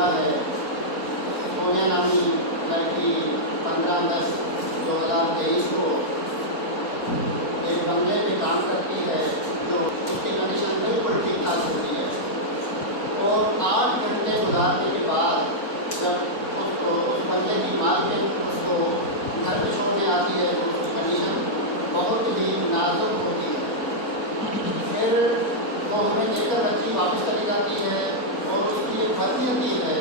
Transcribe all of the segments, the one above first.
हुआ है। सोनिया नामी लड़की 15/10/2023 को एक बंगले में काम करती है, जो उसकी कंडीशन बिल्कुल ठीक ठाक होती है। और 8 घंटे गुजारने के बाद जब उसको उस बंगले की मालकिन उसको घर पे छोड़ने आती है, तो उसकी कंडीशन बहुत ही नाजुक होती है। फिर वो हमें लेकर बच्ची वापस चली जाती है और उसकी एक फर्जियत ये है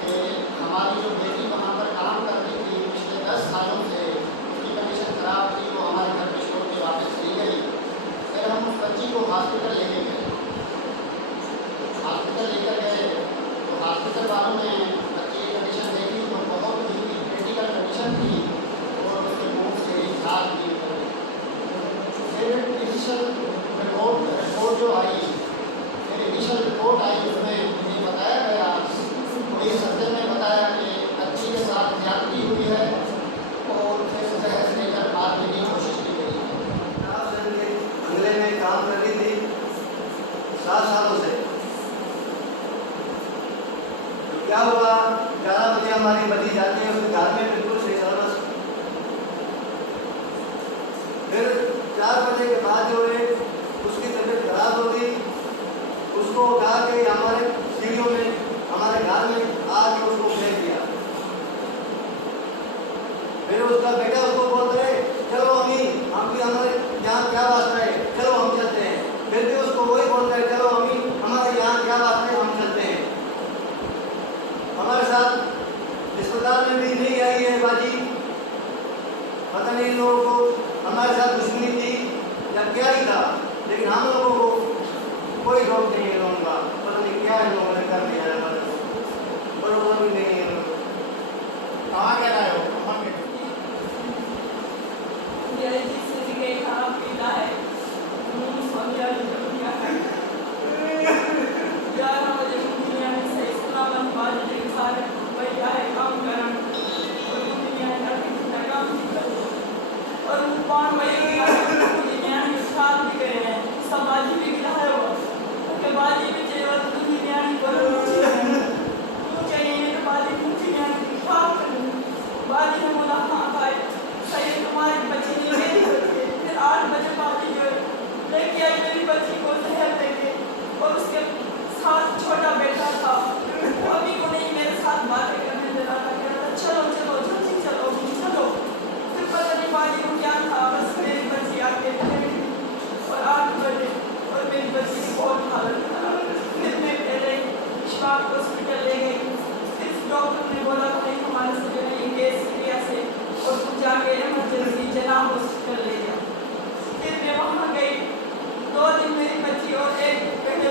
कि हमारी जो बेटी वहाँ पर काम कर रही थी पिछले 10 सालों से, उसकी कंडीशन ख़राब थी, वो हमारे घर पे छोड़ के वापस चली गई। फिर हम उस बच्ची को हॉस्पिटल लेके गए। हॉस्पिटल लेकर गए तो हॉस्पिटल वालों ने बच्ची की कंडीशन देखी तो बहुत ही क्रिटिकल कंडीशन थी और उसके मुँह से झाग भी उतर गई। फिर इनिशियल रिपोर्ट जो आई, फिर इनिशियल रिपोर्ट आई, उसमें मुझे बताया गया, पुलिस सर्जन ने बताया कि बच्ची के साथ ज्यादती हुई है और फिर दहेज लेकर मारने की कोशिश की गई। बंगले में काम कर रही थी 7 सालों से। तो क्या हुआ, 11 बजे हमारी बच्ची जाती है उसके घर में बिल्कुल सही सलामत। फिर 4 बजे के बाद जो है उसकी तबीयत खराब हो गई, उसको उठा के हमारे सीढ़ियों में हमारे घर में आके उसको फेंक दिया। फिर उसका बेटा उसको बोल रहे चलो अम्मी, हम भी हमारे यहाँ क्या बात है, चलो हम चलते हैं। फिर भी उसको वही बोल रहे चलो अम्मी, हमारे यहाँ क्या बात है, हम चलते हैं। हमारे साथ अस्पताल में भी नहीं आई है बाजी, पता नहीं इन लोगों को हमारे साथ दुश्मनी थी या क्या ही था, लेकिन हम लोगों को कोई रोक नहीं है लोगों का, पता नहीं क्या इन लोगों ने कर दिया है, बरोबर भी नहीं है। कहाँ कह रहे हो? कहाँ के? खाना पीना है 11 बजे दुनिया में से इतना मन बात सारे भैया है काम करना और दुनिया है काम और 5 बजे दुनिया में साथ भी गए हैं, समाज भी गिरा है वो के बाद ये जेवा दुनिया में पर मुझे ये बाद दुनिया में खाप बाद में बोला हाँ भाई सही तुम्हारी बच्ची नहीं मेरी बच्ची। फिर 8 बजे बाद जो लेके आई मेरी बच्ची को जहर देके और उसके साथ छोटा बेटा था, वो अभी को नहीं मेरे साथ बातें करने दे रहा था, कह रहा था चलो चलो जल्दी चलो चलो। फिर पता नहीं बाजी को क्या था, बस मेरी बच्ची आके और 8 बजे और मेरी बच्ची की बहुत हालत खराब। फिर मैं पहले इशफाक हॉस्पिटल ले गई। फिर डॉक्टर ने बोला भाई हमारे से जो है केस क्रिया से और तू जाके इमरजेंसी जना हॉस्पिटल ले जा। फिर मैं वहाँ गई, 2 दिन मेरी बच्ची और एक पहले